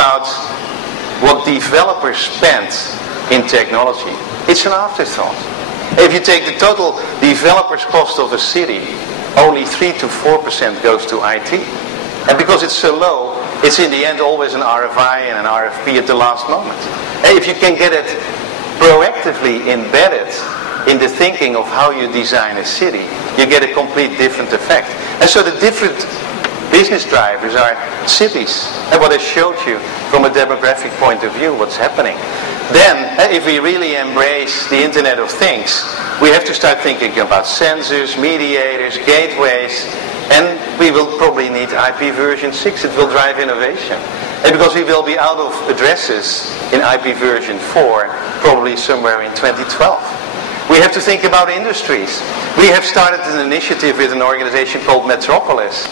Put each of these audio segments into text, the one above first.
about what developers spend in technology, it's an afterthought. If you take the total developers cost of a city, only 3 to 4% goes to IT. And because it's so low, it's in the end always an RFI and an RFP at the last moment. And if you can get it proactively embedded in the thinking of how you design a city, you get a complete different effect. And so the different business drivers are cities, and what I showed you from a demographic point of view, what's happening. Then, if we really embrace the Internet of Things, we have to start thinking about sensors, mediators, gateways, and we will probably need IP version 6. It will drive innovation. And because we will be out of addresses in IP version 4, probably somewhere in 2012. We have to think about industries. We have started an initiative with an organization called Metropolis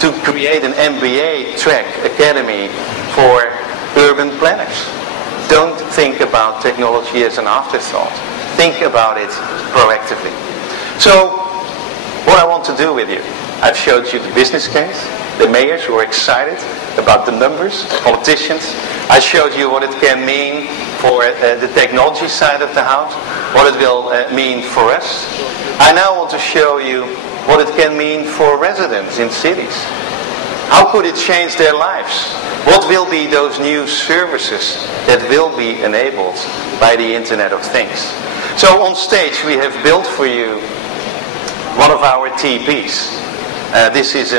to create an MBA track academy for urban planners. Don't think about technology as an afterthought. Think about it proactively. So, what I want to do with you, I've showed you the business case, the mayors who are excited about the numbers, politicians. I showed you what it can mean for the technology side of the house, what it will mean for us. I now want to show you what it can mean for residents in cities. How could it change their lives? What will be those new services that will be enabled by the Internet of Things? So on stage we have built for you one of our TPs. This is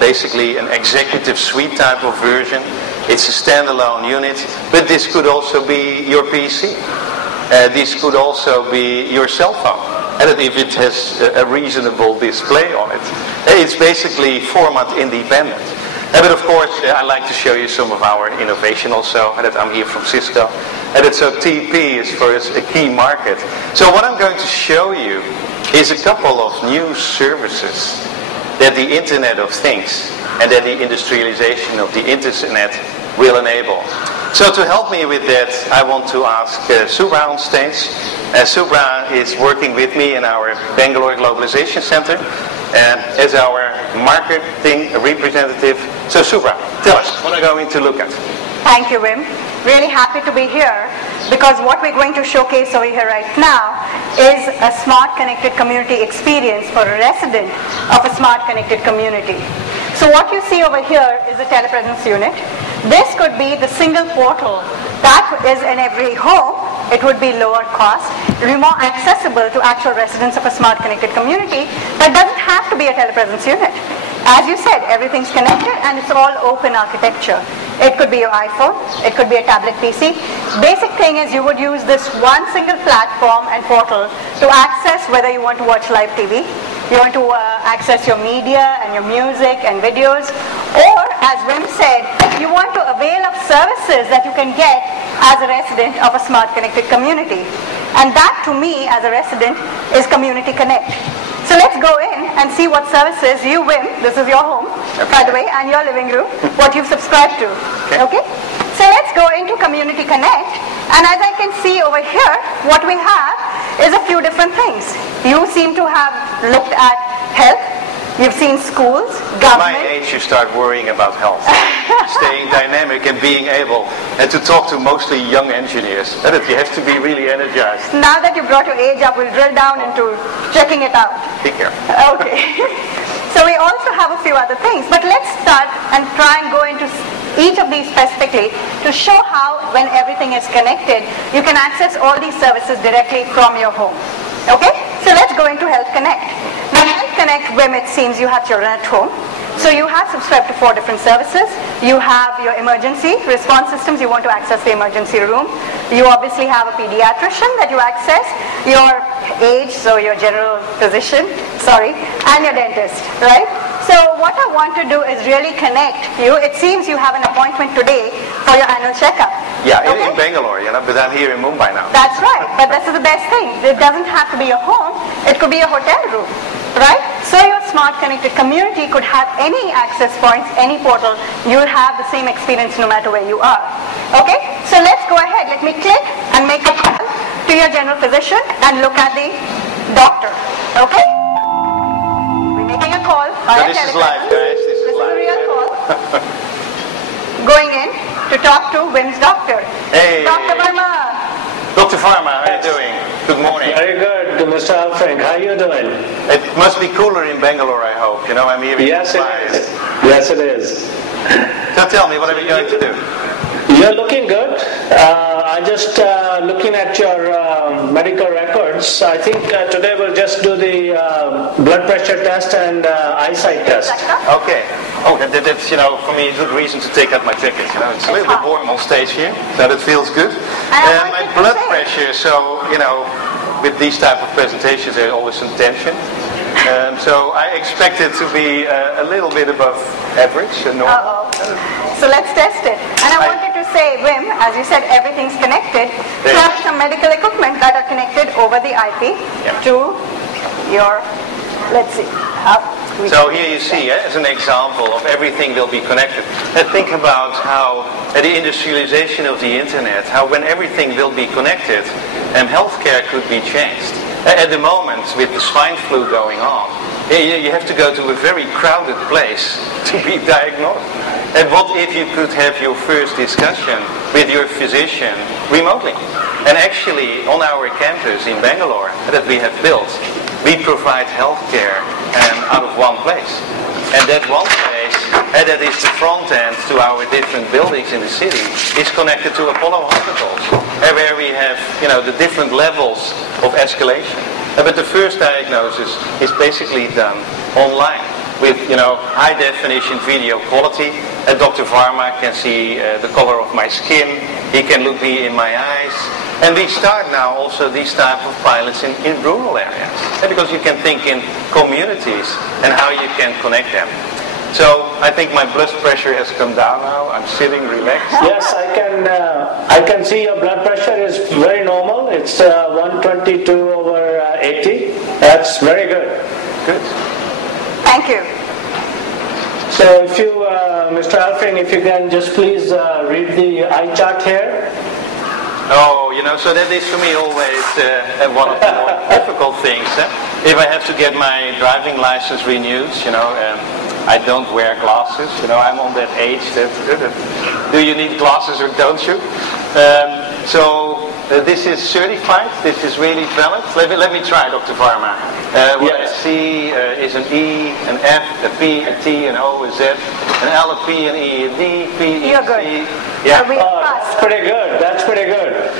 basically an executive suite type of version. It's a standalone unit, but this could also be your PC. This could also be your cell phone. And if it has a reasonable display on it. It's basically format independent. But of course, I like to show you some of our innovation also. That I'm here from Cisco. And so TP is for us a key market. So what I'm going to show you is a couple of new services that the Internet of Things and that the industrialization of the Internet will enable. So to help me with that, I want to ask Subra on stage. Subra is working with me in our Bangalore Globalization Center as our marketing representative. So Subra, tell us, what are we going to look at? Thank you, Wim. Really happy to be here because what we're going to showcase over here right now is a smart connected community experience for a resident of a smart connected community. So what you see over here is a telepresence unit. This could be the single portal that is in every home. It would be lower cost, more accessible to actual residents of a smart connected community, but doesn't have to be a telepresence unit. As you said, everything's connected and it's all open architecture. It could be your iPhone, it could be a tablet PC. Basic thing is you would use this one single platform and portal to access whether you want to watch live TV, you want to access your media and your music and videos, or as Wim said, you want to avail of services that you can get as a resident of a smart connected community. And that to me as a resident is Community Connect. So let's go in and see what services you, Wim, this is your home, by the way, and your living room, what you've subscribed to. Okay? So let's go into Community Connect, and as I can see over here, what we have is a few different things. You seem to have looked at health, you've seen schools, government. At my age, you start worrying about health, staying dynamic and being able to talk to mostly young engineers. You have to be really energized. Now that you brought your age up, we'll drill down into checking it out. Take care. Okay. So we also have a few other things, but let's start and try and go into each of these specifically to show how when everything is connected, you can access all these services directly from your home. Okay? So let's go into Health Connect. Now Health Connect, when it seems you have children at home, so you have subscribed to 4 different services. You have your emergency response systems, you want to access the emergency room. You obviously have a pediatrician that you access, your age, so your general physician, and your dentist, right? So what I want to do is really connect you. It seems you have an appointment today for your annual checkup. Yeah, okay? in Bangalore, but I'm here in Mumbai now. That's right, but this is the best thing. It doesn't have to be a home, it could be a hotel room, right? So your smart connected community could have any access points, any portal. You'll have the same experience no matter where you are. Okay, so let's go ahead. Let me click and make a call to your general physician and look at the doctor. Okay? We're making a call. So this is live, guys. This is live. A real call. Going in. to talk to Wim's doctor. Hey. Dr. Verma. Dr. Verma, how are you doing? Good morning. Very good, Mr. Elfrink. How are you doing? It must be cooler in Bangalore, I hope. You know, I'm here. Yes, it is. Yes, it is. So tell me, what are we going to do? You're looking good. I just looking at your medical records. I think today we'll just do the blood pressure test and eyesight test. Okay. Oh, that's, you know, for me a good reason to take out my jacket. You know, it's a little bit warm on stage here, so that feels good. My blood pressure, so, you know, with these type of presentations there's always some tension. So I expect it to be a little bit above average. Normal. So let's test it. And I wanted to say, Wim, as you said, everything's connected. You have some medical equipment that are connected over the IP to your, let's see. So here you see, as an example of everything will be connected. And think about how the industrialization of the internet, how when everything will be connected, healthcare could be changed. At the moment, with the swine flu going on, you have to go to a very crowded place to be diagnosed. And what if you could have your first discussion with your physician remotely? And actually, on our campus in Bangalore that we have built, we provide healthcare out of one place. And that one place, that is the front end to our different buildings in the city, is connected to Apollo hospitals, where we have, you know, the different levels of escalation. But the first diagnosis is basically done online with, you know, high definition video quality. Dr. Verma can see the color of my skin. He can look me in my eyes. And we start now also these type of pilots in rural areas. Because you can think in communities and how you can connect them. So I think my blood pressure has come down now. I'm sitting relaxed. Yes, I can see your blood pressure is very normal. It's 122/80. That's very good. Good. Thank you. So if you, Mr. Elfrink, if you can just please read the eye chart here. Oh, you know, so that is for me always one of the more difficult things. If I have to get my driving license renewed, you know, I don't wear glasses. You know, I'm on that age that do you need glasses or don't you? This is certified. This is really valid. Let me try, Dr. Verma. What I see is an E, an F, a P, a T, an O, a Z, an L, a P, an E, a D, P, E, You're good. C. Yeah. That's pretty good. That's pretty good.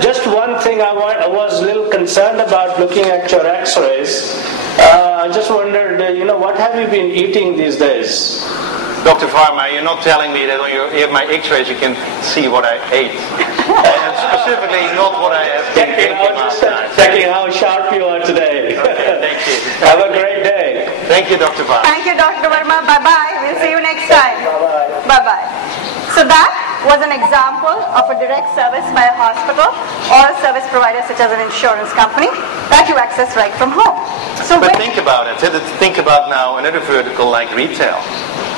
Just one thing I was a little concerned about looking at your X-rays. I just wondered, you know, what have you been eating these days? Dr. Verma, you're not telling me that on my X-rays you can see what I ate. And specifically not what I have been drinking last night. Checking how sharp you are today. Okay, thank you. Have a great day. Thank you, Dr. Verma. Thank you, Dr. Verma. Bye-bye. We'll see you next time. Bye-bye. Bye-bye. So that was an example of a direct service by a hospital or a service provider such as an insurance company that you access right from home. So but think about it. Think about now another vertical like retail.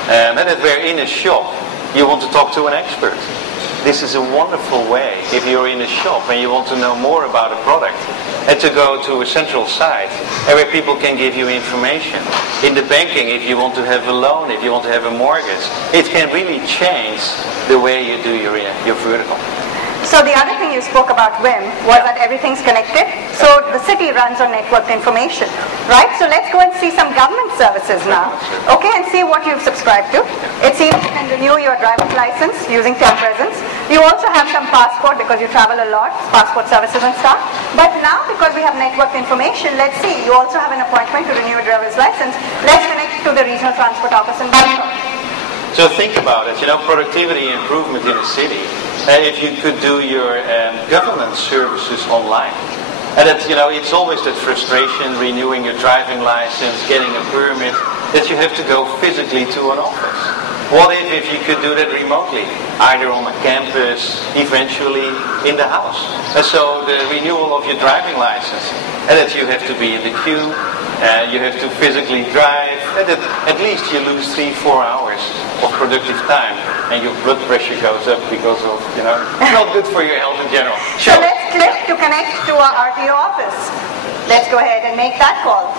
And that where in a shop you want to talk to an expert. This is a wonderful way if you're in a shop and you want to know more about a product and to go to a central site where people can give you information. In the banking, if you want to have a loan, if you want to have a mortgage, it can really change the way you do your vertical. So the other thing you spoke about, Wim, was that everything's connected. So the city runs on networked information, right? So let's go and see some government services now. Okay, and see what you've subscribed to. It seems you can renew your driver's license using telepresence. You also have some passport because you travel a lot, passport services and stuff. But now because we have networked information, let's see, you also have an appointment to renew your driver's license. Let's connect to the regional transport office in Bangalore. So think about it, you know, productivity improvement in a city. If you could do your government services online. And that, you know, it's always that frustration, renewing your driving license, getting a permit, that you have to go physically to an office. What if you could do that remotely, either on a campus, eventually in the house? And so the renewal of your driving license, and that you have to be in the queue, you have to physically drive, and that at least you lose 3-4 hours of productive time, and your blood pressure goes up because of, you know, it's not good for your health in general. So let's click to connect to our RTO office. Let's go ahead and make that call.